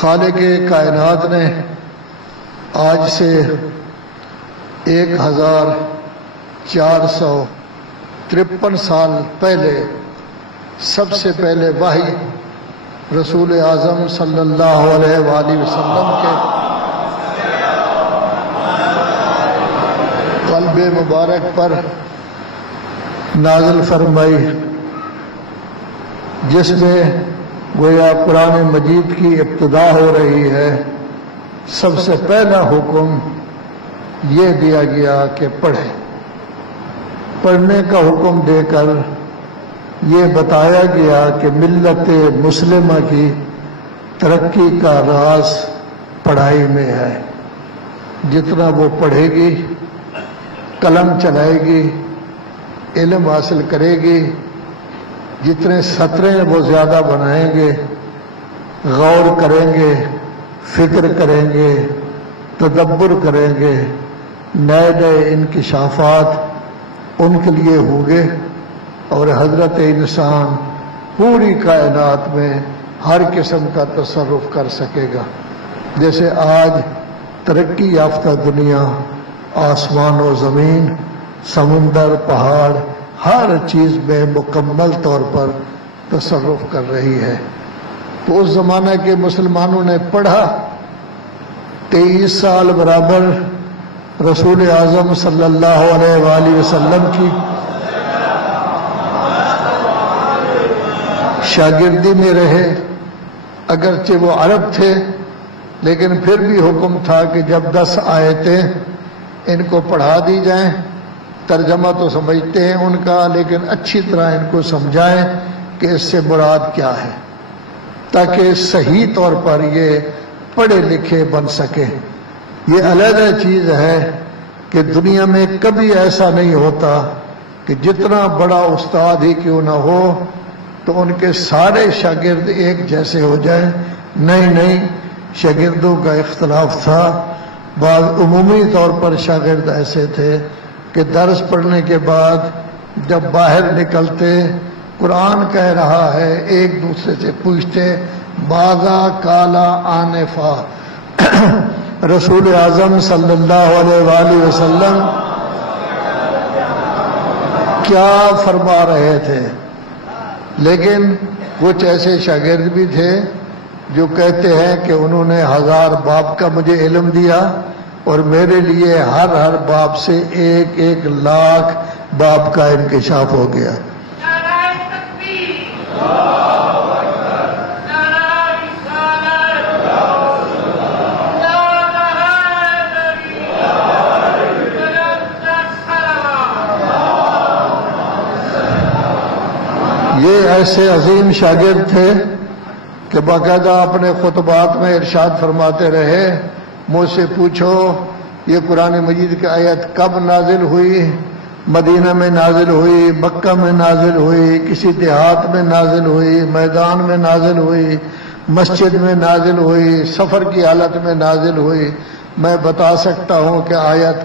خالق کائنات نے آج سے 1453 سال پہلے سب سے پہلے وحی رسول اعظم صلی اللہ علیہ وآلہ وسلم کے قلب مبارک پر نازل فرمائی، جس میں گویا قرآن مجید کی ابتدا ہو رہی ہے۔ سب سے پہلا حکم یہ دیا گیا کہ پڑھیں، پڑھنے کا حکم دے کر یہ بتایا گیا کہ ملت مسلمہ کی ترقی کا راز پڑھائی میں ہے۔ جتنا وہ پڑھے گی، قلم چلائے گی، علم حاصل کرے گی، جتنے سطریں وہ زیادہ بنائیں گے، غور کریں گے، فکر کریں گے، تدبر کریں گے، نئے نئے انکشافات ان کے لیے ہوں گے، اور حضرت انسان پوری کائنات میں ہر قسم کا تصرف کر سکے گا۔ جیسے آج ترقی یافتہ دنیا آسمان و زمین، سمندر، پہاڑ، ہر چیز میں مکمل طور پر تصرف کر رہی ہے، تو اس زمانہ کے مسلمانوں نے پڑھا۔ 23 سال برابر رسول اعظم صلی اللہ علیہ وآلہ وسلم کی شاگردی میں رہے۔ اگرچہ وہ عرب تھے، لیکن پھر بھی حکم تھا کہ جب 10 آیتیں ان کو پڑھا دی جائیں، ترجمہ تو سمجھتے ہیں ان کا، لیکن اچھی طرح ان کو سمجھائیں کہ اس سے مراد کیا ہے، تاکہ صحیح طور پر یہ پڑھے لکھے بن سکے۔ یہ علیحدہ چیز ہے کہ دنیا میں کبھی ایسا نہیں ہوتا کہ جتنا بڑا استاد ہی کیوں نہ ہو تو ان کے سارے شاگرد ایک جیسے ہو جائیں۔ نہیں، شاگردوں کا اختلاف تھا۔ بعض عمومی طور پر شاگرد ایسے تھے کہ درس پڑھنے کے بعد جب باہر نکلتے، قرآن کہہ رہا ہے، ایک دوسرے سے پوچھتے ماذا قال آنفا، رسول اعظم صلی اللہ علیہ وآلہ وسلم کیا فرما رہے تھے۔ لیکن کچھ ایسے شاگرد بھی تھے جو کہتے ہیں کہ انہوں نے 1000 باب کا مجھے علم دیا، اور میرے لیے ہر باب سے 1 لاکھ باب کا انکشاف ہو گیا۔ یہ ایسے عظیم شاگرد تھے کہ باقاعدہ اپنے خطبات میں ارشاد فرماتے رہے، مجھ سے پوچھو یہ قرآن مجید کی آیت کب نازل ہوئی؟ مدینہ میں نازل ہوئی، مکہ میں نازل ہوئی، کسی دیہات میں نازل ہوئی، میدان میں نازل ہوئی، مسجد میں نازل ہوئی، سفر کی حالت میں نازل ہوئی؟ میں بتا سکتا ہوں کہ آیت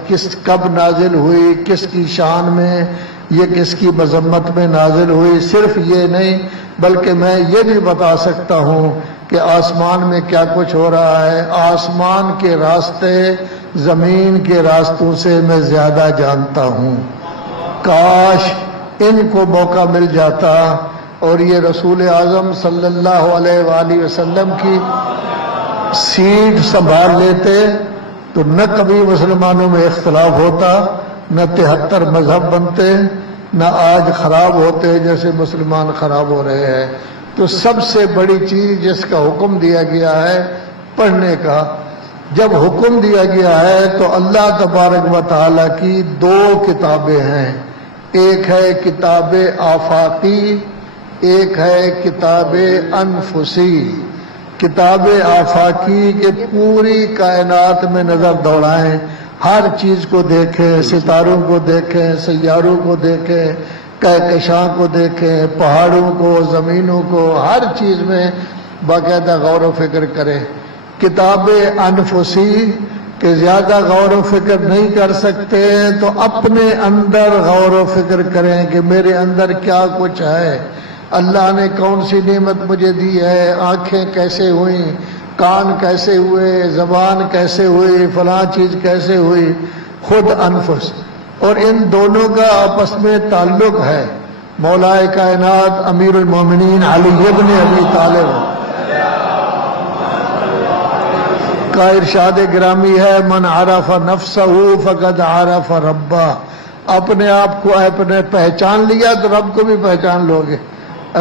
کب نازل ہوئی، کس کی شان میں، یہ کس کی مذمت میں نازل ہوئی۔ صرف یہ نہیں بلکہ میں یہ بھی بتا سکتا ہوں کہ آسمان میں کیا کچھ ہو رہا ہے۔ آسمان کے راستے زمین کے راستوں سے میں زیادہ جانتا ہوں۔ کاش ان کو موقع مل جاتا اور یہ رسول اعظم صلی اللہ علیہ وآلہ وسلم کی سیٹ سنبھال لیتے تو نہ کبھی مسلمانوں میں اختلاف ہوتا، نہ 73 مذہب بنتے، نہ آج خراب ہوتے جیسے مسلمان خراب ہو رہے ہیں۔ تو سب سے بڑی چیز جس کا حکم دیا گیا ہے پڑھنے کا، جب حکم دیا گیا ہے تو اللہ تبارک و تعالیٰ کی 2 کتابیں ہیں، ایک ہے کتاب آفاقی، ایک ہے کتاب انفسی۔ کتاب آفاقی کے پوری کائنات میں نظر دوڑائیں، ہر چیز کو دیکھیں، ستاروں کو دیکھیں، سیاروں کو دیکھیں، کہکشاں کو دیکھیں، پہاڑوں کو، زمینوں کو، ہر چیز میں باقاعدہ غور و فکر کریں۔ کتاب انفسی کہ زیادہ غور و فکر نہیں کر سکتے تو اپنے اندر غور و فکر کریں کہ میرے اندر کیا کچھ ہے، اللہ نے کون سی نعمت مجھے دی ہے، آنکھیں کیسے ہوئیں، کان کیسے ہوئے، زبان کیسے ہوئی، فلاں چیز کیسے ہوئی، خود انفس، اور ان دونوں کا آپس میں تعلق ہے۔ مولا کائنات امیر المومنین علی ابن ابی طالب کا ارشاد گرامی ہے، من عرف نفسہ فقد عرف ربہ، اپنے آپ کو آپ نے پہچان لیا تو رب کو بھی پہچان لو گے۔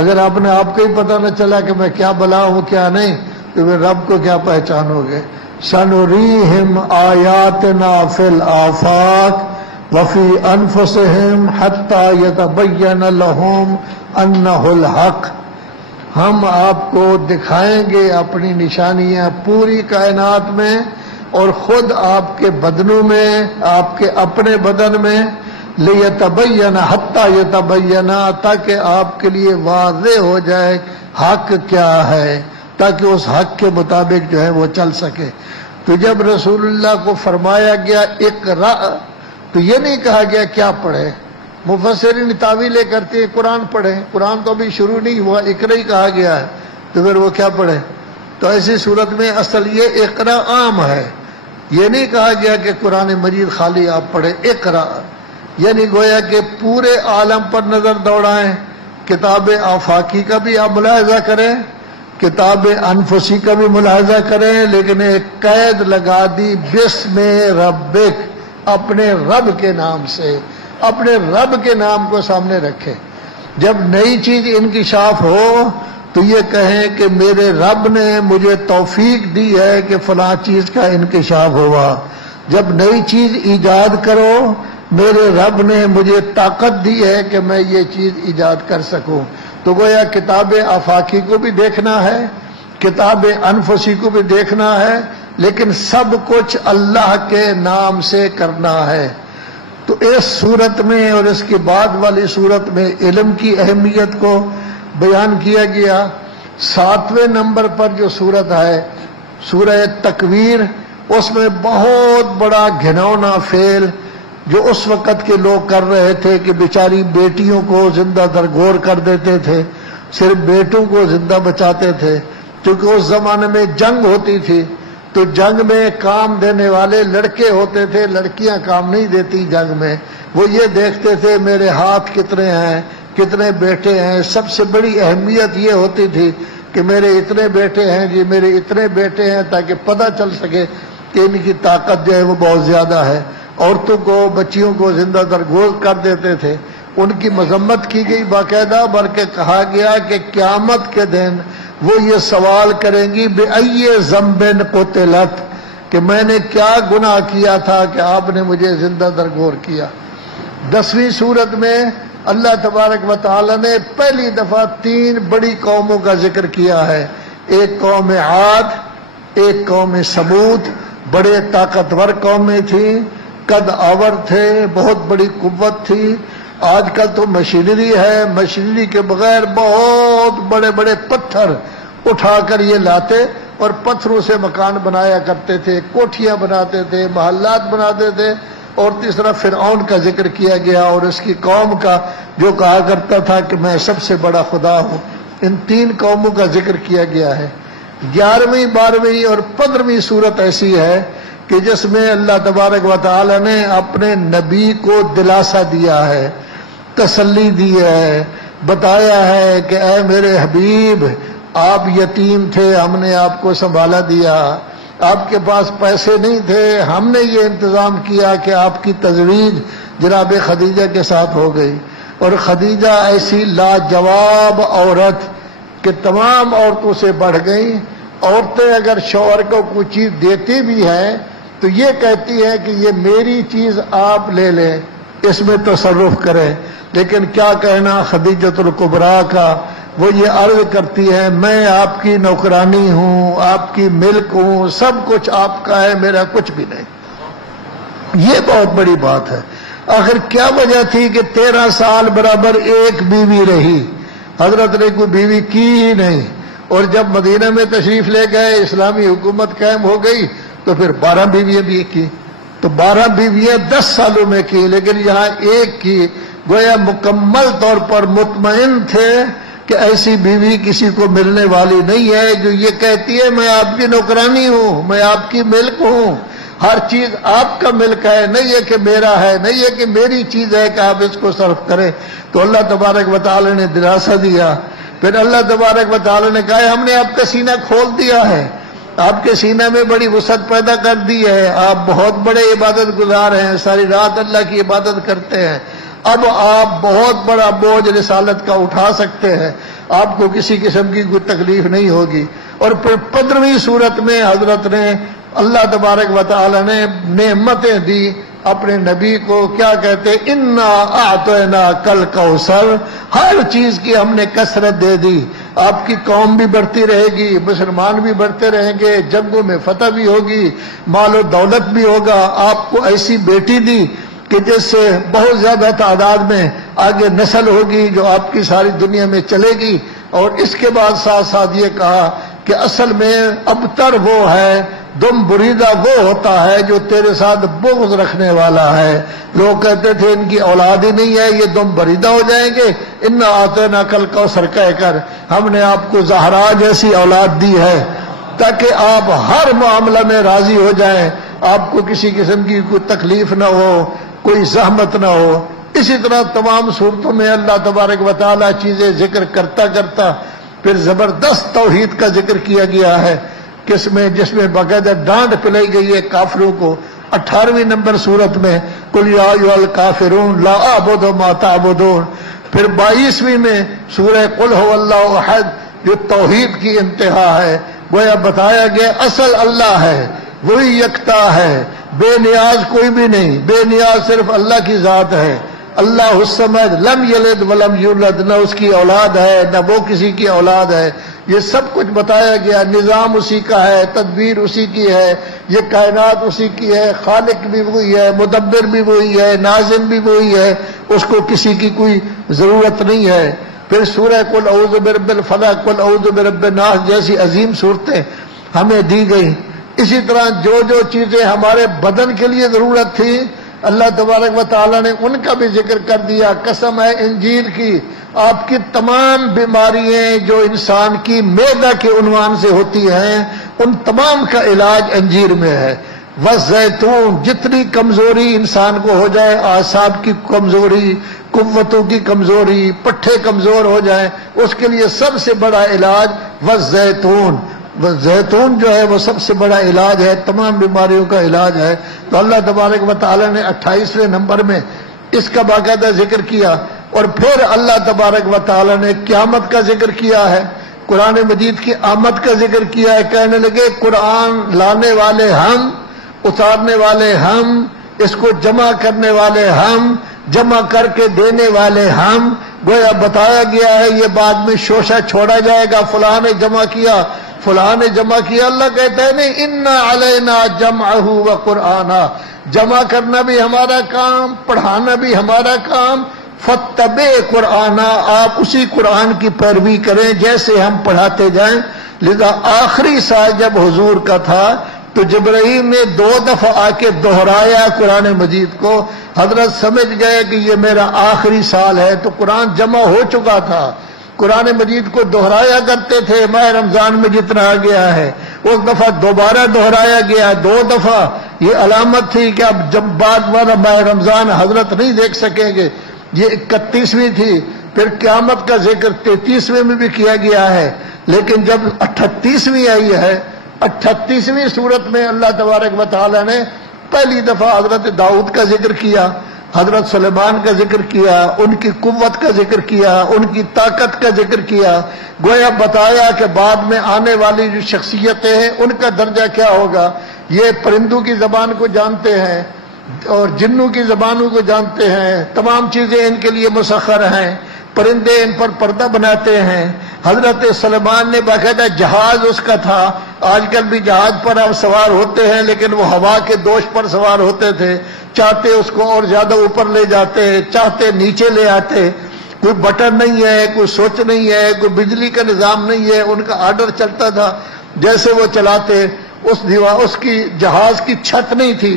اگر اپنے آپ کو ہی پتہ نہ چلا کہ میں کیا بلا ہوں کیا نہیں، تو پھر رب کو کیا پہچانو گے؟ سنریہم آیاتنا فی الآفاق وفی انفسہم حتی یتبین لہم انہ الحق، ہم آپ کو دکھائیں گے اپنی نشانیاں پوری کائنات میں اور خود آپ کے بدنوں میں، آپ کے اپنے بدن میں، لیتبین حتی یتبین، تاکہ آپ کے لیے واضح ہو جائے حق کیا ہے، تاکہ اس حق کے مطابق جو ہے وہ چل سکے۔ تو جب رسول اللہ کو فرمایا گیا اقرأ، تو یہ نہیں کہا گیا کیا پڑھے۔ مفسرین تعویلیں کرتے ہیں قرآن پڑھیں، قرآن تو ابھی شروع نہیں ہوا، اقرأ ہی کہا گیا ہے، تو پھر وہ کیا پڑھے؟ تو ایسی صورت میں اصل یہ اقرأ عام ہے، یہ نہیں کہا گیا کہ قرآن مجید خالی آپ پڑھیں اقرأ، یعنی گویا کہ پورے عالم پر نظر دوڑائیں، کتاب آفاقی کا بھی آپ ملاحظہ کریں، کتاب انفسی کا بھی ملاحظہ کریں، لیکن ایک قید لگا دی بسم ربک، اپنے رب کے نام سے، اپنے رب کے نام کو سامنے رکھیں۔ جب نئی چیز انکشاف ہو تو یہ کہیں کہ میرے رب نے مجھے توفیق دی ہے کہ فلاں چیز کا انکشاف ہوا۔ جب نئی چیز ایجاد کرو، میرے رب نے مجھے طاقت دی ہے کہ میں یہ چیز ایجاد کر سکوں۔ تو گویا کتاب آفاقی کو بھی دیکھنا ہے، کتاب انفسی کو بھی دیکھنا ہے، لیکن سب کچھ اللہ کے نام سے کرنا ہے۔ تو اس صورت میں اور اس کے بعد والی صورت میں علم کی اہمیت کو بیان کیا گیا۔ 7ویں نمبر پر جو صورت ہے سورہ تکویر، اس میں بہت بڑا گھناؤنا فعل جو اس وقت کے لوگ کر رہے تھے کہ بیچاری بیٹیوں کو زندہ درگور کر دیتے تھے، صرف بیٹوں کو زندہ بچاتے تھے، کیونکہ اس زمانے میں جنگ ہوتی تھی، تو جنگ میں کام دینے والے لڑکے ہوتے تھے، لڑکیاں کام نہیں دیتی جنگ میں۔ وہ یہ دیکھتے تھے میرے ہاتھ کتنے ہیں، کتنے بیٹے ہیں۔ سب سے بڑی اہمیت یہ ہوتی تھی کہ میرے اتنے بیٹے ہیں جی، میرے اتنے بیٹے ہیں، تاکہ پتہ چل سکے کہ ان کی طاقت جو ہے وہ بہت زیادہ ہے۔ عورتوں کو، بچیوں کو زندہ درگور کر دیتے تھے، ان کی مذمت کی گئی باقاعدہ، بلکہ کہا گیا کہ قیامت کے دن وہ یہ سوال کریں گی بِأَيِّ ذَنبٍ قُتِلَتْ، کہ میں نے کیا گناہ کیا تھا کہ آپ نے مجھے زندہ درگور کیا۔ 10ویں سورت میں اللہ تبارک و تعالی نے پہلی دفعہ 3 بڑی قوموں کا ذکر کیا ہے۔ ایک قوم عاد، ایک قوم سمود، بڑے طاقتور قومیں تھیں، قد آور تھے، بہت بڑی قوت تھی۔ آج کل تو مشینری ہے، مشینری کے بغیر بہت بڑے بڑے پتھر اٹھا کر یہ لاتے اور پتھروں سے مکان بنایا کرتے تھے، کوٹھیاں بناتے تھے، محلات بناتے تھے۔ اور تیسرا فرعون کا ذکر کیا گیا اور اس کی قوم کا، جو کہا کرتا تھا کہ میں سب سے بڑا خدا ہوں۔ ان 3 قوموں کا ذکر کیا گیا ہے۔ 11ویں، 12ویں اور 15ویں صورت ایسی ہے کہ جس میں اللہ تبارک و تعالی نے اپنے نبی کو دلاسا دیا ہے، تسلی دی ہے، بتایا ہے کہ اے میرے حبیب، آپ یتیم تھے، ہم نے آپ کو سنبھالا دیا، آپ کے پاس پیسے نہیں تھے، ہم نے یہ انتظام کیا کہ آپ کی تزویج جناب خدیجہ کے ساتھ ہو گئی۔ اور خدیجہ ایسی لاجواب عورت کہ تمام عورتوں سے بڑھ گئی۔ عورتیں اگر شوہر کو کوئی چیز دیتی بھی ہیں تو یہ کہتی ہے کہ یہ میری چیز آپ لے لیں، اس میں تصرف کریں۔ لیکن کیا کہنا خدیجۃ الکبریٰ کا، وہ یہ عرض کرتی ہے میں آپ کی نوکرانی ہوں، آپ کی ملک ہوں، سب کچھ آپ کا ہے، میرا کچھ بھی نہیں۔ یہ بہت بڑی بات ہے۔ آخر کیا وجہ تھی کہ 13 سال برابر ایک بیوی رہی، حضرت نے کوئی بیوی کی ہی نہیں۔ اور جب مدینہ میں تشریف لے گئے، اسلامی حکومت قائم ہو گئی، تو پھر 12 بیویاں بھی کی، تو 12 بیویاں 10 سالوں میں کی، لیکن یہاں ایک کی۔ گویا مکمل طور پر مطمئن تھے کہ کہ ایسی بیوی کسی کو ملنے والی نہیں ہے جو یہ کہتی ہے میں آپ کی نوکرانی ہوں، میں آپ کی ملک ہوں، ہر چیز آپ کا ملک ہے، نہیں ہے کہ میرا ہے، نہیں ہے کہ میری چیز ہے کہ آپ اس کو صرف کریں۔ تو اللہ تبارک و تعالی نے دلاسا دیا۔ پھر اللہ تبارک و تعالی نے کہا ہم نے آپ کا سینہ کھول دیا ہے، آپ کے سینہ میں بڑی وسعت پیدا کر دی ہے، آپ بہت بڑے عبادت گزار ہیں، ساری رات اللہ کی عبادت کرتے ہیں، اب آپ بہت بڑا بوجھ رسالت کا اٹھا سکتے ہیں، آپ کو کسی قسم کی کوئی تکلیف نہیں ہوگی۔ اور پھر 15ویں سورت میں حضرت نے اللہ تبارک و تعالی نے نعمتیں دی اپنے نبی کو، کیا کہتے انا اعطینا کل کوثر، ہر چیز کی ہم نے کثرت دے دی، آپ کی قوم بھی بڑھتی رہے گی، مسلمان بھی بڑھتے رہیں گے، جنگوں میں فتح بھی ہوگی، مال و دولت بھی ہوگا، آپ کو ایسی بیٹی دی کہ جس سے بہت زیادہ تعداد میں آگے نسل ہوگی جو آپ کی ساری دنیا میں چلے گی۔ اور اس کے بعد ساتھ ساتھ یہ کہا کہ اصل میں ابتر وہ ہے، دم بریدہ وہ ہوتا ہے جو تیرے ساتھ بغض رکھنے والا ہے۔ لوگ کہتے تھے ان کی اولاد ہی نہیں ہے، یہ دم بریدہ ہو جائیں گے، انا اعطینا کل کوثر کہہ کر ہم نے آپ کو زہرا جیسی اولاد دی ہے تاکہ آپ ہر معاملہ میں راضی ہو جائیں، آپ کو کسی قسم کی کوئی تکلیف نہ ہو، کوئی زحمت نہ ہو۔ اسی طرح تمام صورتوں میں اللہ تبارک و تعالی چیزیں ذکر کرتا کرتا پھر زبردست توحید کا ذکر کیا گیا ہے، جس میں باقاعدہ ڈانٹ پلائی گئی ہے کافروں کو۔ 18ویں نمبر صورت میں قل یا ایھا الکافرون لا اعبد ما تعبدون، پھر 22ویں میں سورہ قل ھو اللہ احد جو توحید کی انتہا ہے، گویا بتایا گیا اصل اللہ ہے، وہی یکتا ہے، بے نیاز کوئی بھی نہیں، بے نیاز صرف اللہ کی ذات ہے۔ اللہ الصمد لم یلد ولم یولد، نہ اس کی اولاد ہے نہ وہ کسی کی اولاد ہے، یہ سب کچھ بتایا گیا، نظام اسی کا ہے، تدبیر اسی کی ہے، یہ کائنات اسی کی ہے، خالق بھی وہی ہے، مدبر بھی وہی ہے، ناظم بھی وہی ہے، اس کو کسی کی کوئی ضرورت نہیں ہے۔ پھر سورہ قل اعوذ برب الفلق قل اعوذ برب الناس جیسی عظیم صورتیں ہمیں دی گئی۔ اسی طرح جو چیزیں ہمارے بدن کے لیے ضرورت تھی اللہ تبارک و تعالیٰ نے ان کا بھی ذکر کر دیا۔ قسم ہے انجیل کی، آپ کی تمام بیماریاں جو انسان کی معدہ کے عنوان سے ہوتی ہیں ان تمام کا علاج انجیر میں ہے۔ والزیتون، جتنی کمزوری انسان کو ہو جائے، اعصاب کی کمزوری، قوتوں کی کمزوری، پٹھے کمزور ہو جائیں، اس کے لیے سب سے بڑا علاج والزیتون، زیتون جو ہے وہ سب سے بڑا علاج ہے، تمام بیماریوں کا علاج ہے۔ تو اللہ تبارک و تعالی نے 28ویں نمبر میں اس کا باقاعدہ ذکر کیا۔ اور پھر اللہ تبارک و تعالی نے قیامت کا ذکر کیا ہے، قرآن مجید کی آمد کا ذکر کیا ہے۔ کہنے لگے قرآن لانے والے ہم، اتارنے والے ہم، اس کو جمع کرنے والے ہم، جمع کر کے دینے والے ہم۔ گویا بتایا گیا ہے یہ بعد میں شوشہ چھوڑا جائے گا، فلاں نے جمع کیا، فلاں نے جمع کیا۔ اللہ کہتا ہے نہیں، انا علینا جمعہ و قرآنہ، جمع کرنا بھی ہمارا کام، پڑھانا بھی ہمارا کام۔ فتبع قرآنہ، آپ اسی قرآن کی پیروی کریں جیسے ہم پڑھاتے جائیں۔ لذا آخری سال جب حضور کا تھا تو جبرائیل نے 2 دفعہ آ کے دہرایا قرآن مجید کو، حضرت سمجھ گئے کہ یہ میرا آخری سال ہے۔ تو قرآن جمع ہو چکا تھا، قرآن مجید کو دہرایا کرتے تھے، ماہ رمضان میں جتنا آ گیا ہے اس دفعہ دوبارہ دہرایا گیا 2 دفعہ۔ یہ علامت تھی کہ اب جب بعد والا ماہ رمضان حضرت نہیں دیکھ سکیں گے۔ یہ 31ویں تھی، پھر قیامت کا ذکر 33ویں میں بھی کیا گیا ہے، لیکن جب 38ویں آئی ہے، 38ویں صورت میں اللہ تبارک و تعالی نے پہلی دفعہ حضرت داؤد کا ذکر کیا، حضرت سلیمان کا ذکر کیا، ان کی قوت کا ذکر کیا، ان کی طاقت کا ذکر کیا۔ گویا بتایا کہ بعد میں آنے والی جو شخصیتیں ہیں ان کا درجہ کیا ہوگا۔ یہ پرندوں کی زبان کو جانتے ہیں اور جنوں کی زبانوں کو جانتے ہیں، تمام چیزیں ان کے لیے مسخر ہیں، پرندے ان پر پردہ بناتے ہیں۔ حضرت سلیمان نے باقاعدہ جہاز اس کا تھا، آج کل بھی جہاز پر آپ سوار ہوتے ہیں لیکن وہ ہوا کے دوش پر سوار ہوتے تھے، چاہتے اس کو اور زیادہ اوپر لے جاتے، چاہتے نیچے لے آتے، کوئی بٹن نہیں ہے، کوئی سوئچ نہیں ہے، کوئی بجلی کا نظام نہیں ہے، ان کا آرڈر چلتا تھا جیسے وہ چلاتے۔ اس کی جہاز کی چھت نہیں تھی،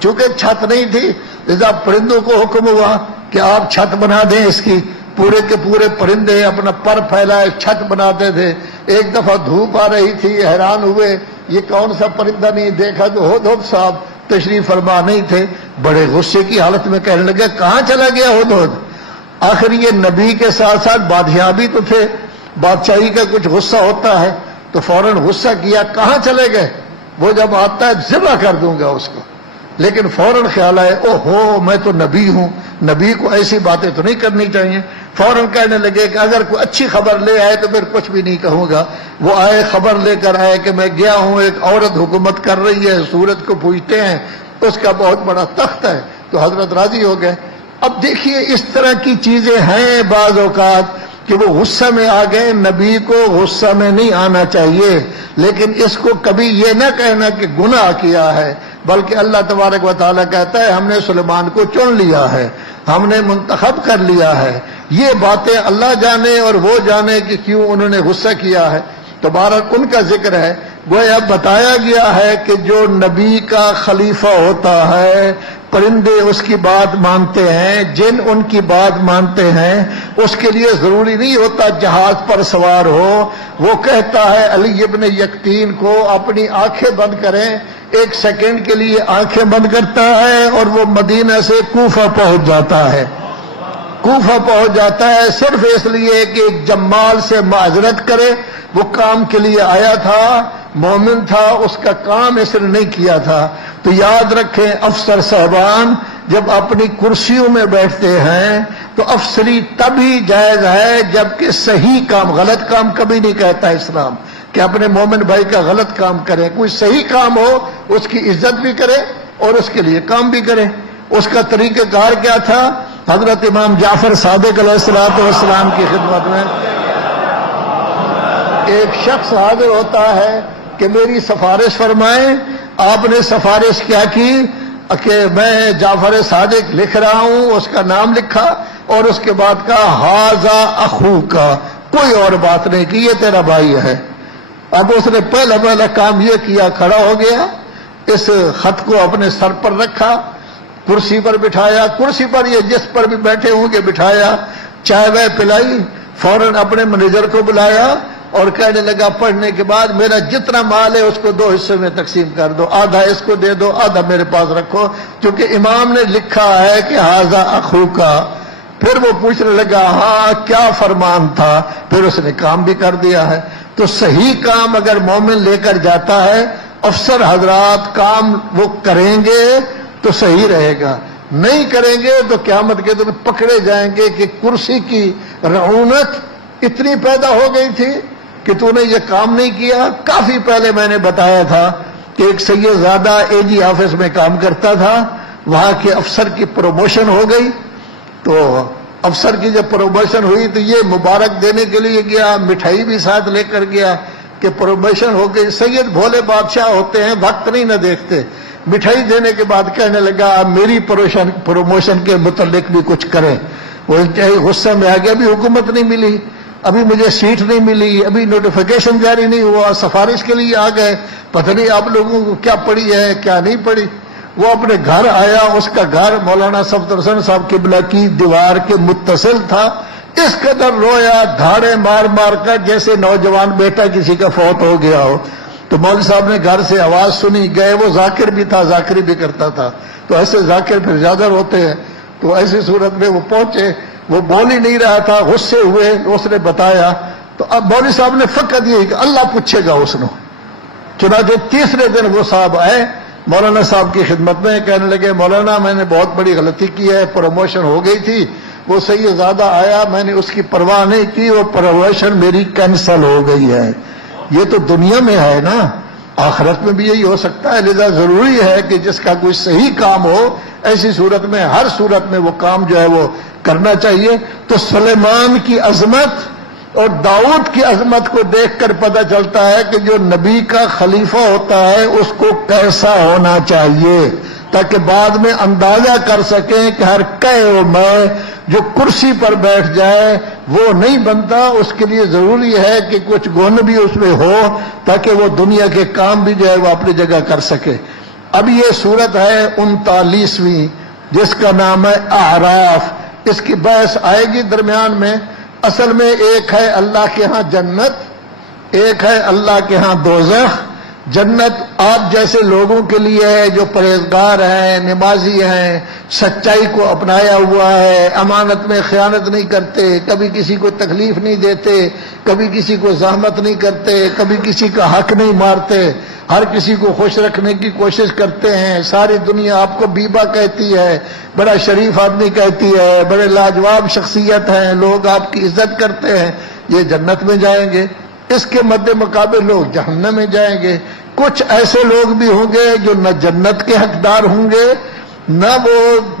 چونکہ چھت نہیں تھی لذا پرندوں کو حکم ہوا کہ آپ چھت بنا دیں اس کی، پورے کے پورے پرندے اپنا پر پھیلائے چھت بناتے تھے. ایک دفعہ دھوپ آ رہی تھی، حیران ہوئے یہ کون سا پرندہ نہیں دیکھا تو ہدہد صاحب تشریف فرما نہیں تھے. بڑے غصے کی حالت میں کہنے لگے کہاں چلا گیا ہدہد؟ آخر یہ نبی کے ساتھ ساتھ بادشاہ بھی تو تھے، بادشاہی کا کچھ غصہ ہوتا ہے تو فوراً غصہ کیا کہاں چلے گئے؟ وہ جب آتا ہے ذبح کر دوں گا اس کو. لیکن فوراً خیال آئے او ہو میں تو نبی ہوں، نبی کو ایسی باتیں تو نہیں کرنی چاہیے. فوراً کہنے لگے کہ اگر کوئی اچھی خبر لے آئے تو پھر کچھ بھی نہیں کہوں گا. وہ آئے خبر لے کر آئے کہ میں گیا ہوں، ایک عورت حکومت کر رہی ہے، سورج کو پوجتے ہیں، اس کا بہت بڑا تخت ہے. تو حضرت راضی ہو گئے. اب دیکھیے اس طرح کی چیزیں ہیں بعض اوقات کہ وہ غصہ میں آ گئے. نبی کو غصہ میں نہیں آنا چاہیے، لیکن اس کو کبھی یہ نہ کہنا کہ گناہ کیا ہے، بلکہ اللہ تبارک و تعالیٰ کہتا ہے ہم نے سلیمان کو چن لیا ہے، ہم نے منتخب کر لیا ہے. یہ باتیں اللہ جانے اور وہ جانے کہ کیوں انہوں نے غصہ کیا ہے. تو بہرحال ان کا ذکر ہے. گویا بتایا گیا ہے کہ جو نبی کا خلیفہ ہوتا ہے پرندے اس کی بات مانتے ہیں، جن ان کی بات مانتے ہیں. اس کے لیے ضروری نہیں ہوتا جہاز پر سوار ہو. وہ کہتا ہے علی ابن یقطین کو اپنی آنکھیں بند کریں، ایک سیکنڈ کے لیے آنکھیں بند کرتا ہے اور وہ مدینہ سے کوفہ پہنچ جاتا ہے. کوفہ پہنچ جاتا ہے صرف اس لیے کہ ایک جمال سے معذرت کرے. وہ کام کے لیے آیا تھا، مومن تھا، اس کا کام اس نے نہیں کیا تھا. تو یاد رکھیں افسر صاحبان جب اپنی کرسیوں میں بیٹھتے ہیں تو افسری تبھی جائز ہے جبکہ صحیح کام، غلط کام کبھی نہیں کہتا اسلام کہ اپنے مومن بھائی کا غلط کام کریں. کوئی صحیح کام ہو اس کی عزت بھی کرے اور اس کے لیے کام بھی کرے. اس کا طریقہ کار کیا تھا؟ حضرت امام جعفر صادق علیہ السلام کی خدمت میں ایک شخص حاضر ہوتا ہے کہ میری سفارش فرمائیں. آپ نے سفارش کیا کی کہ میں جعفر صادق لکھ رہا ہوں، اس کا نام لکھا اور اس کے بعد کہا ھذا اخوک، کوئی اور بات نہیں کی، یہ تیرا بھائی ہے. اب اس نے پہلا کام یہ کیا، کھڑا ہو گیا، اس خط کو اپنے سر پر رکھا، کرسی پر بٹھایا، کرسی پر یہ جس پر بھی بیٹھے ہوں گے بٹھایا، چائے وائے پلائی، فوراً اپنے مینیجر کو بلایا اور کہنے لگا پڑھنے کے بعد میرا جتنا مال ہے اس کو 2 حصوں میں تقسیم کر دو، آدھا اس کو دے دو، آدھا میرے پاس رکھو، کیونکہ امام نے لکھا ہے کہ ھذا اخوک. پھر وہ پوچھنے لگا ہاں کیا فرمان تھا؟ پھر اس نے کام بھی کر دیا ہے. تو صحیح کام اگر مومن لے کر جاتا ہے، افسر حضرات کام وہ کریں گے تو صحیح رہے گا، نہیں کریں گے تو قیامت کے دن پکڑے جائیں گے کہ کرسی کی رعونت اتنی پیدا ہو گئی تھی کہ تو نے یہ کام نہیں کیا. کافی پہلے میں نے بتایا تھا کہ ایک سید زادہ اے جی آفس میں کام کرتا تھا، وہاں کے افسر کی پروموشن ہو گئی. تو افسر کی جب پروموشن ہوئی تو یہ مبارک دینے کے لیے گیا، مٹھائی بھی ساتھ لے کر گیا کہ پروموشن ہو گئی. سید بھولے بادشاہ ہوتے ہیں، وقت نہیں نہ دیکھتے. مٹھائی دینے کے بعد کہنے لگا میری پروموشن کے متعلق بھی کچھ کریں. وہ انتہائی غصہ میں آ گیا، ابھی حکومت نہیں ملی، ابھی مجھے سیٹ نہیں ملی، ابھی نوٹیفیکیشن جاری نہیں ہوا، سفارش کے لیے آ گئے، پتہ نہیں آپ لوگوں کو کیا پڑی ہے کیا نہیں پڑی. وہ اپنے گھر آیا، اس کا گھر مولانا صفدر حسن صاحب قبلہ کی دیوار کے متصل تھا. اس قدر رویا دھاڑے مار مار کر جیسے نوجوان بیٹا کسی کا فوت ہو گیا ہو. تو مولوی صاحب نے گھر سے آواز سنی، گئے. وہ ذاکر بھی تھا، ذاکری بھی کرتا تھا، تو ایسے ذاکر پھر زیادہ روتے ہیں. تو ایسی صورت میں وہ پہنچے، وہ بول ہی نہیں رہا تھا، غصے ہوئے. اس نے بتایا تو اب مولوی صاحب نے فقط یہ کہ اللہ پوچھے گا اس نے. چنانچہ تیسرے دن وہ صاحب آئے مولانا صاحب کی خدمت میں، کہنے لگے مولانا میں نے بہت بڑی غلطی کی ہے، پروموشن ہو گئی تھی، وہ سید زادہ آیا، میں نے اس کی پرواہ نہیں کی، وہ پروموشن میری کینسل ہو گئی ہے. یہ تو دنیا میں ہے نا، آخرت میں بھی یہی ہو سکتا ہے. لذا ضروری ہے کہ جس کا کوئی صحیح کام ہو ایسی صورت میں ہر صورت میں وہ کام جو ہے وہ کرنا چاہیے. تو سلیمان کی عظمت اور داؤد کی عظمت کو دیکھ کر پتہ چلتا ہے کہ جو نبی کا خلیفہ ہوتا ہے اس کو کیسا ہونا چاہیے، تاکہ بعد میں اندازہ کر سکیں کہ ہر میں جو کرسی پر بیٹھ جائے وہ نہیں بنتا. اس کے لیے ضروری ہے کہ کچھ گن بھی اس میں ہو تاکہ وہ دنیا کے کام بھی جو ہے وہ اپنی جگہ کر سکے. اب یہ سورت ہے 39ویں جس کا نام ہے اعراف. اس کی بحث آئے گی درمیان میں۔ اصل میں ایک ہے اللہ کے ہاں جنت، ایک ہے اللہ کے ہاں دوزخ۔ جنت آپ جیسے لوگوں کے لیے ہے جو پرہیزگار ہیں، نمازی ہیں، سچائی کو اپنایا ہوا ہے، امانت میں خیانت نہیں کرتے، کبھی کسی کو تکلیف نہیں دیتے، کبھی کسی کو زحمت نہیں کرتے، کبھی کسی کا حق نہیں مارتے، ہر کسی کو خوش رکھنے کی کوشش کرتے ہیں۔ ساری دنیا آپ کو بیبا کہتی ہے، بڑا شریف آدمی کہتی ہے، بڑے لاجواب شخصیت ہیں، لوگ آپ کی عزت کرتے ہیں، یہ جنت میں جائیں گے۔ اس کے مد مقابل لوگ جہنم میں جائیں گے۔ کچھ ایسے لوگ بھی ہوں گے جو نہ جنت کے حقدار ہوں گے، نہ وہ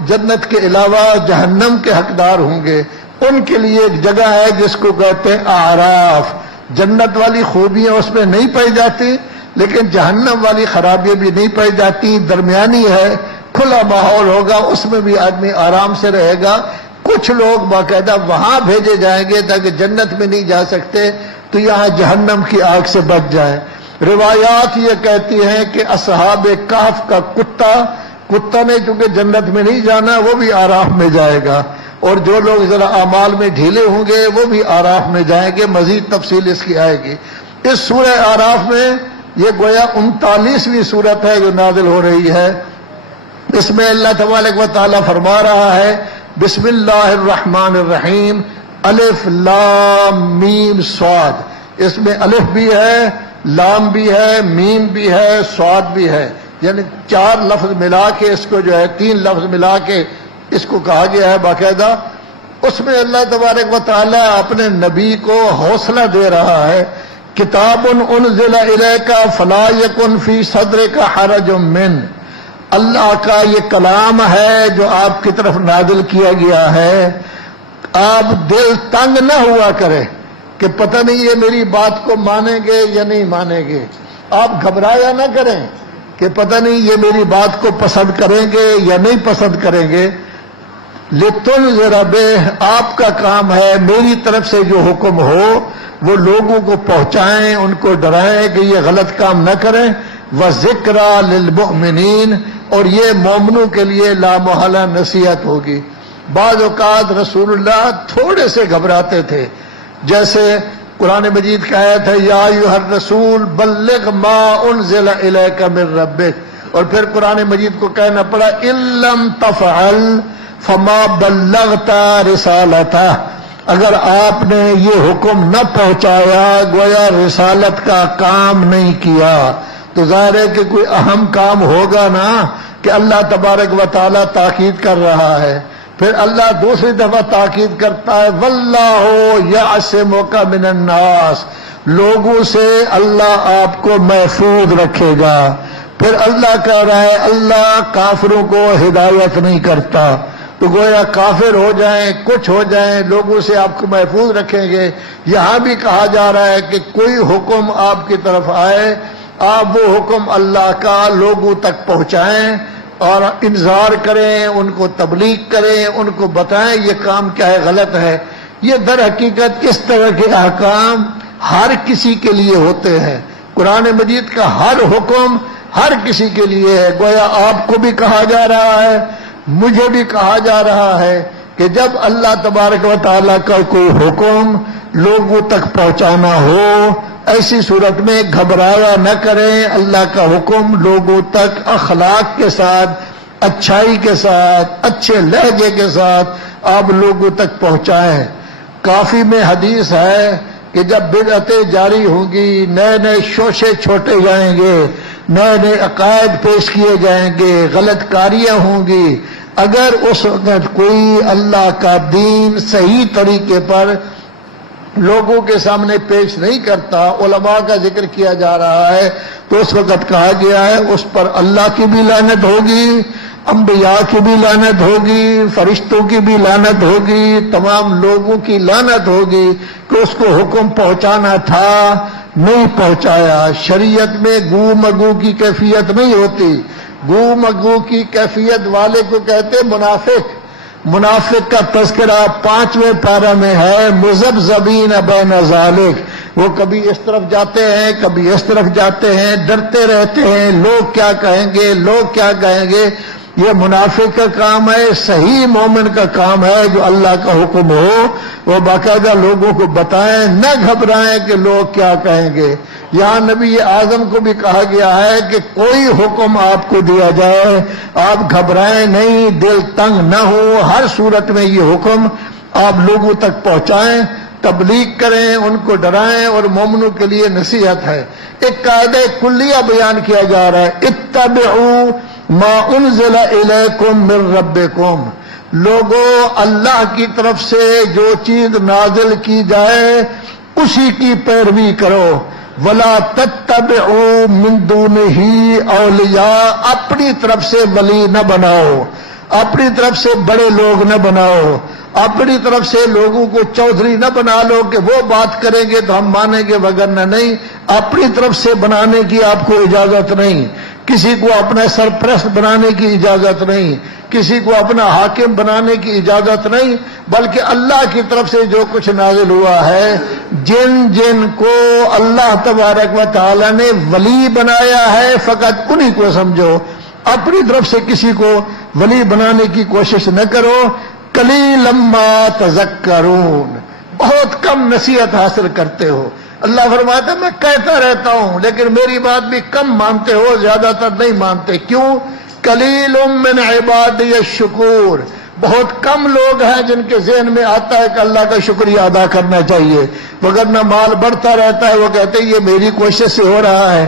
جنت کے علاوہ جہنم کے حقدار ہوں گے۔ ان کے لیے ایک جگہ ہے جس کو کہتے ہیں اعراف۔ جنت والی خوبیاں اس میں نہیں پائی جاتی، لیکن جہنم والی خرابیاں بھی نہیں پائی جاتی، درمیانی ہے، کھلا ماحول ہوگا، اس میں بھی آدمی آرام سے رہے گا۔ کچھ لوگ باقاعدہ وہاں بھیجے جائیں گے تاکہ جنت میں نہیں جا سکتے تو یہاں جہنم کی آگ سے بچ جائیں۔ روایات یہ کہتی ہیں کہ اصحاب کہف کا کتا نے چونکہ جنت میں نہیں جانا، وہ بھی آراف میں جائے گا، اور جو لوگ ذرا اعمال میں ڈھیلے ہوں گے وہ بھی آراف میں جائیں گے۔ مزید تفصیل اس کی آئے گی۔ اس سورہ آراف میں یہ گویا 39ویں سورت ہے جو نازل ہو رہی ہے۔ اس میں اللہ تبارک و تعالیٰ فرما رہا ہے بسم اللہ الرحمن الرحیم، الف لام میم صاد۔ اس میں الف بھی ہے، لام بھی ہے، میم بھی ہے، صاد بھی ہے، یعنی 4 لفظ ملا کے اس کو جو ہے 3 لفظ ملا کے اس کو کہا گیا ہے باقاعدہ۔ اس میں اللہ تبارک و تعالیٰ اپنے نبی کو حوصلہ دے رہا ہے، کتاب انزل الیک فلا یکن فی صدرک حرج من۔ اللہ کا یہ کلام ہے جو آپ کی طرف نازل کیا گیا ہے، آپ دل تنگ نہ ہوا کرے کہ پتہ نہیں یہ میری بات کو مانیں گے یا نہیں مانیں گے۔ آپ گھبرایا نہ کریں کہ پتہ نہیں یہ میری بات کو پسند کریں گے یا نہیں پسند کریں گے۔ لِتُنذِرَ بِهِ، آپ کا کام ہے میری طرف سے جو حکم ہو وہ لوگوں کو پہنچائیں، ان کو ڈرائیں کہ یہ غلط کام نہ کریں۔ وَذِكْرَى لِلْمُؤْمِنِينَ، اور یہ مومنوں کے لیے لامحالہ نصیحت ہوگی۔ بعض اوقات رسول اللہ تھوڑے سے گھبراتے تھے، جیسے قرآن مجید کا آیت ہے یا ایھا الرسول بلغ ما انزل الیک من ربک، اور پھر قرآن مجید کو کہنا پڑا ان لم تفعل فما بلغت رسالتہ، اگر آپ نے یہ حکم نہ پہنچایا گویا رسالت کا کام نہیں کیا۔ تو ظاہر ہے کہ کوئی اہم کام ہوگا نا کہ اللہ تبارک و تعالیٰ تاکید کر رہا ہے۔ پھر اللہ دوسری دفعہ تاکید کرتا ہے واللہ یعصمک من الناس، لوگوں سے اللہ آپ کو محفوظ رکھے گا۔ پھر اللہ کہہ رہا ہے اللہ کافروں کو ہدایت نہیں کرتا، تو گویا کافر ہو جائیں کچھ ہو جائیں لوگوں سے آپ کو محفوظ رکھیں گے۔ یہاں بھی کہا جا رہا ہے کہ کوئی حکم آپ کی طرف آئے آپ وہ حکم اللہ کا لوگوں تک پہنچائیں اور انذار کریں، ان کو تبلیغ کریں، ان کو بتائیں یہ کام کیا ہے، غلط ہے۔ یہ در حقیقت اس طرح کے احکام ہر کسی کے لیے ہوتے ہیں۔ قرآن مجید کا ہر حکم ہر کسی کے لیے ہے۔ گویا آپ کو بھی کہا جا رہا ہے، مجھے بھی کہا جا رہا ہے کہ جب اللہ تبارک و تعالیٰ کا کوئی حکم لوگوں تک پہنچانا ہو، ایسی صورت میں گھبرایا نہ کریں، اللہ کا حکم لوگوں تک اخلاق کے ساتھ، اچھائی کے ساتھ، اچھے لہجے کے ساتھ آپ لوگوں تک پہنچائیں۔ کافی میں حدیث ہے کہ جب بدعتیں جاری ہوں گی، نئے نئے شوشے چھوٹے جائیں گے، نئے نئے عقائد پیش کیے جائیں گے، غلط کاریاں ہوں گی، اگر اس وقت کوئی اللہ کا دین صحیح طریقے پر لوگوں کے سامنے پیش نہیں کرتا، علماء کا ذکر کیا جا رہا ہے، تو اس وقت کہا گیا ہے اس پر اللہ کی بھی لعنت ہوگی، انبیاء کی بھی لعنت ہوگی، فرشتوں کی بھی لعنت ہوگی، تمام لوگوں کی لعنت ہوگی کہ اس کو حکم پہنچانا تھا نہیں پہنچایا۔ شریعت میں گو مگو کی کیفیت نہیں ہوتی، گو مگو کی کیفیت والے کو کہتے منافق۔ منافق کا تذکرہ 5ویں پارہ میں ہے، مذبذبین بین ذالک، وہ کبھی اس طرف جاتے ہیں کبھی اس طرف جاتے ہیں، ڈرتے رہتے ہیں لوگ کیا کہیں گے لوگ کیا کہیں گے۔ یہ منافق کا کام ہے، صحیح مومن کا کام ہے جو اللہ کا حکم ہو وہ باقاعدہ لوگوں کو بتائیں، نہ گھبرائیں کہ لوگ کیا کہیں گے۔ یہاں نبی اعظم کو بھی کہا گیا ہے کہ کوئی حکم آپ کو دیا جائے آپ گھبرائیں نہیں، دل تنگ نہ ہو، ہر صورت میں یہ حکم آپ لوگوں تک پہنچائیں، تبلیغ کریں، ان کو ڈرائیں، اور مومنوں کے لیے نصیحت ہے۔ ایک قاعدہ کلیہ بیان کیا جا رہا ہے، اتبعوا ما انزل الیکم من ربکم، لوگوں اللہ کی طرف سے جو چیز نازل کی جائے اسی کی پیروی کرو، ولا تتبعوا من دونہ اولیاء، اپنی طرف سے ولی نہ بناؤ، اپنی طرف سے بڑے لوگ نہ بناؤ، اپنی طرف سے لوگوں کو چودھری نہ بنا لو کہ وہ بات کریں گے تو ہم مانیں گے وگرنہ نہیں، اپنی طرف سے بنانے کی آپ کو اجازت نہیں، کسی کو اپنا سرپرست بنانے کی اجازت نہیں، کسی کو اپنا حاکم بنانے کی اجازت نہیں، بلکہ اللہ کی طرف سے جو کچھ نازل ہوا ہے، جن جن کو اللہ تبارک و تعالی نے ولی بنایا ہے فقط انہی کو سمجھو، اپنی طرف سے کسی کو ولی بنانے کی کوشش نہ کرو۔ قلیلا ما تذکرون، بہت کم نصیحت حاصل کرتے ہو۔ اللہ فرماتا ہے میں کہتا رہتا ہوں لیکن میری بات بھی کم مانتے ہو، زیادہ تر نہیں مانتے، کیوں؟ قلیل من عبادی الشکور، بہت کم لوگ ہیں جن کے ذہن میں آتا ہے کہ اللہ کا شکریہ ادا کرنا چاہیے، وگرنہ مال بڑھتا رہتا ہے، وہ کہتے ہیں یہ میری کوشش سے ہو رہا ہے۔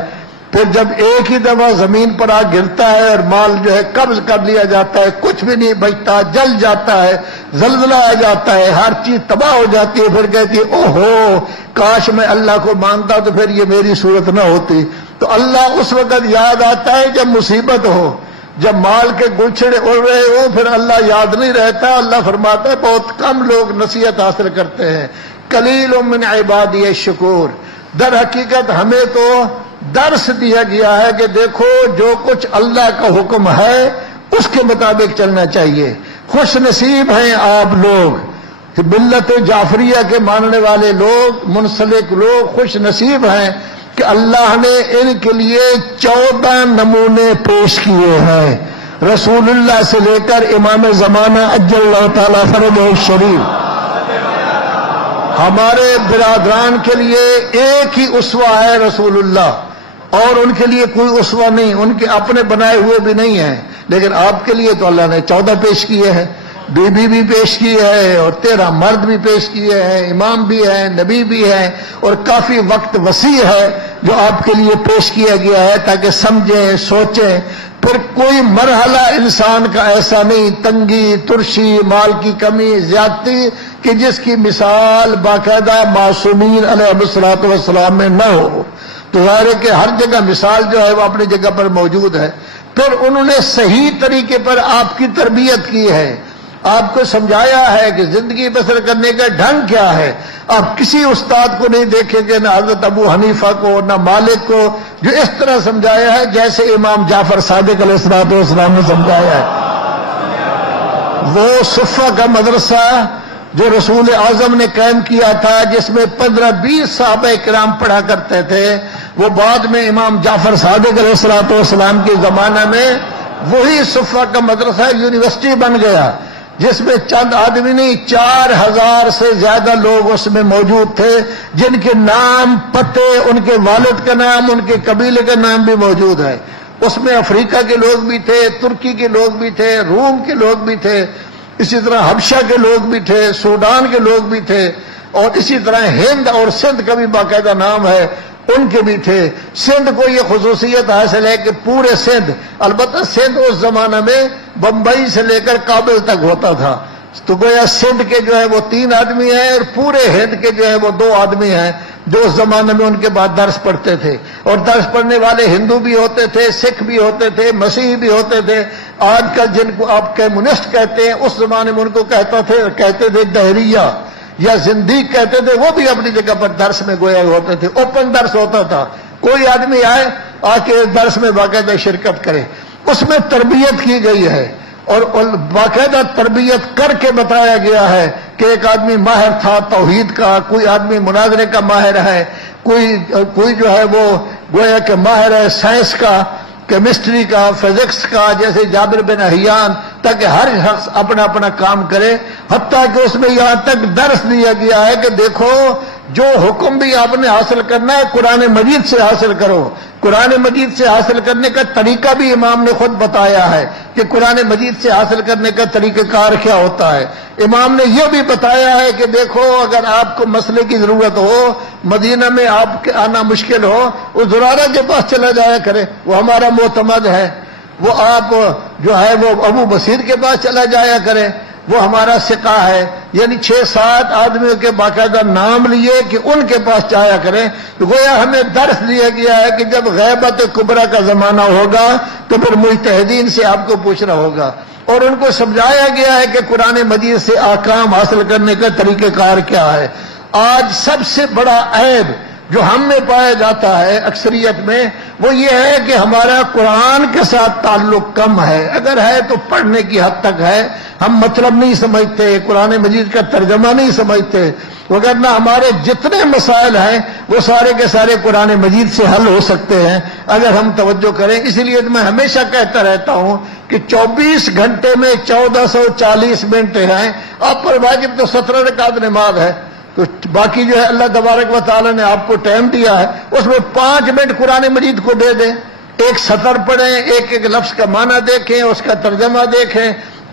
پھر جب ایک ہی دفعہ زمین پر آ گرتا ہے اور مال جو ہے قبض کر لیا جاتا ہے، کچھ بھی نہیں بچتا، جل جاتا ہے، زلزلہ آ جاتا ہے، ہر چیز تباہ ہو جاتی ہے، پھر کہتی ہے اوہو کاش میں اللہ کو مانتا تو پھر یہ میری صورت نہ ہوتی۔ تو اللہ اس وقت یاد آتا ہے جب مصیبت ہو، جب مال کے گلچھڑے اڑ رہے ہو، پھر اللہ یاد نہیں رہتا۔ اللہ فرماتا ہے بہت کم لوگ نصیحت حاصل کرتے ہیں۔ قلیل من عبادی الشکور، در حقیقت ہمیں تو درس دیا گیا ہے کہ دیکھو جو کچھ اللہ کا حکم ہے اس کے مطابق چلنا چاہیے۔ خوش نصیب ہیں آپ لوگ، ملت جعفریہ کے ماننے والے لوگ، منسلک لوگ خوش نصیب ہیں کہ اللہ نے ان کے لیے 14 نمونے پیش کیے ہیں، رسول اللہ سے لے کر امام زمانہ عجل اللہ تعالی فرجہ الشریف۔ ہمارے برادران کے لیے ایک ہی اسوہ ہے رسول اللہ، اور ان کے لیے کوئی اسوہ نہیں، ان کے اپنے بنائے ہوئے بھی نہیں ہیں، لیکن آپ کے لیے تو اللہ نے 14 پیش کیے ہیں، بی بی بھی پیش کی ہے اور 13 مرد بھی پیش کیے ہیں، امام بھی ہیں، نبی بھی ہیں، اور کافی وقت وسیع ہے جو آپ کے لیے پیش کیا گیا ہے تاکہ سمجھیں سوچیں۔ پھر کوئی مرحلہ انسان کا ایسا نہیں، تنگی ترشی، مال کی کمی، زیادتی، کہ جس کی مثال باقاعدہ معصومین علیہ الصلوۃ والسلام میں نہ ہو۔ تو ظاہر ہے کہ ہر جگہ مثال جو ہے وہ اپنی جگہ پر موجود ہے۔ پھر انہوں نے صحیح طریقے پر آپ کی تربیت کی ہے، آپ کو سمجھایا ہے کہ زندگی بسر کرنے کا ڈھنگ کیا ہے۔ آپ کسی استاد کو نہیں دیکھیں گے، نہ حضرت ابو حنیفہ کو، نہ مالک کو، جو اس طرح سمجھایا ہے جیسے امام جعفر صادق علیہ السلام نے سمجھایا ہے۔ وہ صفہ کا مدرسہ جو رسول اعظم نے قائم کیا تھا، جس میں 15-20 صحابہ کرام پڑھا کرتے تھے، وہ بعد میں امام جعفر صادق علیہ السلام کے زمانہ میں وہی صفہ کا مدرسہ یونیورسٹی بن گیا، جس میں چند آدمی نہیں 4000 سے زیادہ لوگ اس میں موجود تھے، جن کے نام، پتے، ان کے والد کا نام، ان کے قبیلے کا نام بھی موجود ہے۔ اس میں افریقہ کے لوگ بھی تھے، ترکی کے لوگ بھی تھے، روم کے لوگ بھی تھے، اسی طرح حبشہ کے لوگ بھی تھے، سوڈان کے لوگ بھی تھے، اور اسی طرح ہند اور سندھ کا بھی باقاعدہ نام ہے، ان کے بھی تھے۔ سندھ کو یہ خصوصیت حاصل ہے کہ پورے سندھ، البتہ سندھ اس زمانہ میں بمبئی سے لے کر کابل تک ہوتا تھا، تو گویا سندھ کے جو ہے وہ 3 آدمی ہیں، اور پورے ہند کے جو ہے وہ 2 آدمی ہیں جو اس زمانے میں ان کے بعد درس پڑھتے تھے، اور درس پڑھنے والے ہندو بھی ہوتے تھے، سکھ بھی ہوتے تھے، مسیحی بھی ہوتے تھے۔ آج کل جن کو آپ کمیونسٹ کہتے ہیں، اس زمانے میں ان کو کہتے تھے دہریہ یا زندیق کہتے تھے، وہ بھی اپنی جگہ پر درس میں گویا ہوتے تھے، اوپن درس ہوتا تھا، کوئی آدمی آئے آ کے درس میں باقاعدہ شرکت کرے۔ اس میں تربیت کی گئی ہے، اور باقاعدہ تربیت کر کے بتایا گیا ہے کہ ایک آدمی ماہر تھا توحید کا، کوئی آدمی مناظرے کا ماہر ہے، کوئی جو ہے وہ گویا کہ ماہر ہے سائنس کا، کیمسٹری کا، فزکس کا، جیسے جابر بن حیان، تاکہ ہر شخص اپنا اپنا کام کرے. حتیٰ کہ اس میں یہاں تک درس دیا گیا ہے کہ دیکھو جو حکم بھی آپ نے حاصل کرنا ہے قرآن مجید سے حاصل کرو. قرآن مجید سے حاصل کرنے کا طریقہ بھی امام نے خود بتایا ہے کہ قرآن مجید سے حاصل کرنے کا طریقہ کار کیا ہوتا ہے. امام نے یہ بھی بتایا ہے کہ دیکھو اگر آپ کو مسئلے کی ضرورت ہو، مدینہ میں آپ کے آنا مشکل ہو، وہ زرارہ کے پاس چلا جایا کرے، وہ ہمارا معتمد ہے. وہ آپ جو ہے وہ ابو بصیر کے پاس چلا جایا کرے، وہ ہمارا ثقہ ہے. یعنی 6-7 آدمیوں کے باقاعدہ نام لیے کہ ان کے پاس جایا کریں. تو گویا ہمیں درس دیا گیا ہے کہ جب غیبت کبریٰ کا زمانہ ہوگا تو پھر مجتہدین سے آپ کو پوچھنا ہوگا. اور ان کو سمجھایا گیا ہے کہ قرآن مجید سے احکام حاصل کرنے کا طریقہ کار کیا ہے. آج سب سے بڑا عیب جو ہم میں پایا جاتا ہے اکثریت میں، وہ یہ ہے کہ ہمارا قرآن کے ساتھ تعلق کم ہے. اگر ہے تو پڑھنے کی حد تک ہے، ہم مطلب نہیں سمجھتے، قرآن مجید کا ترجمہ نہیں سمجھتے. وگرنہ ہمارے جتنے مسائل ہیں وہ سارے کے سارے قرآن مجید سے حل ہو سکتے ہیں اگر ہم توجہ کریں. اسی لیے میں ہمیشہ کہتا رہتا ہوں کہ 24 گھنٹے میں 1440 منٹ ہیں. آپ پر واجب تو 17 رکعت نماز ہے، تو باقی جو ہے اللہ تبارک و تعالی نے آپ کو ٹائم دیا ہے، اس میں 5 منٹ قرآن مجید کو دے دیں. ایک سطر پڑھیں، ایک لفظ کا معنی دیکھیں، اس کا ترجمہ دیکھیں،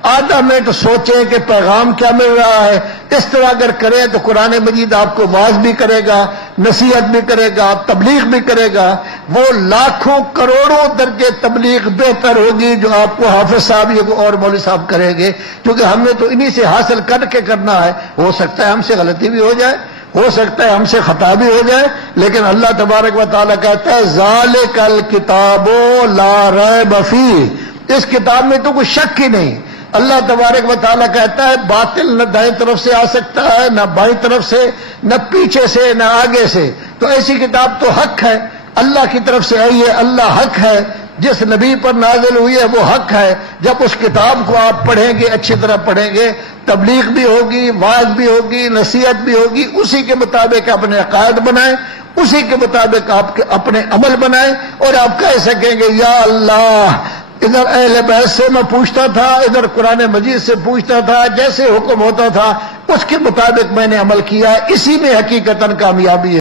آدھا منٹ سوچیں کہ پیغام کیا مل رہا ہے. اس طرح اگر کریں تو قرآن مجید آپ کو واعظ بھی کرے گا، نصیحت بھی کرے گا، تبلیغ بھی کرے گا. وہ لاکھوں کروڑوں درجے تبلیغ بہتر ہوگی جو آپ کو حافظ صاحب یا اور مولوی صاحب کریں گے، کیونکہ ہم نے تو انہی سے حاصل کر کے کرنا ہے. ہو سکتا ہے ہم سے غلطی بھی ہو جائے، ہو سکتا ہے ہم سے خطا بھی ہو جائے، لیکن اللہ تبارک و تعالیٰ کہتا ہے ذالک الکتاب لا ریب فیہ، اس کتاب میں تو کوئی شک ہی نہیں. اللہ تبارک و تعالیٰ کہتا ہے باطل نہ دائیں طرف سے آ سکتا ہے، نہ بائیں طرف سے، نہ پیچھے سے، نہ آگے سے. تو ایسی کتاب تو حق ہے، اللہ کی طرف سے آئی ہے، اللہ حق ہے. جس نبی پر نازل ہوئی ہے وہ حق ہے. جب اس کتاب کو آپ پڑھیں گے، اچھی طرح پڑھیں گے، تبلیغ بھی ہوگی، واعظ بھی ہوگی، نصیحت بھی ہوگی، اسی کے مطابق اپنے عقائد بنائیں، اسی کے مطابق آپ کے اپنے عمل بنائیں، اور آپ کہہ سکیں گے یا اللہ ادھر اہل بیت سے میں پوچھتا تھا، ادھر قرآن مجید سے پوچھتا تھا، جیسے حکم ہوتا تھا اس کے مطابق میں نے عمل کیا ہے. اسی میں حقیقتاً کامیابی ہے.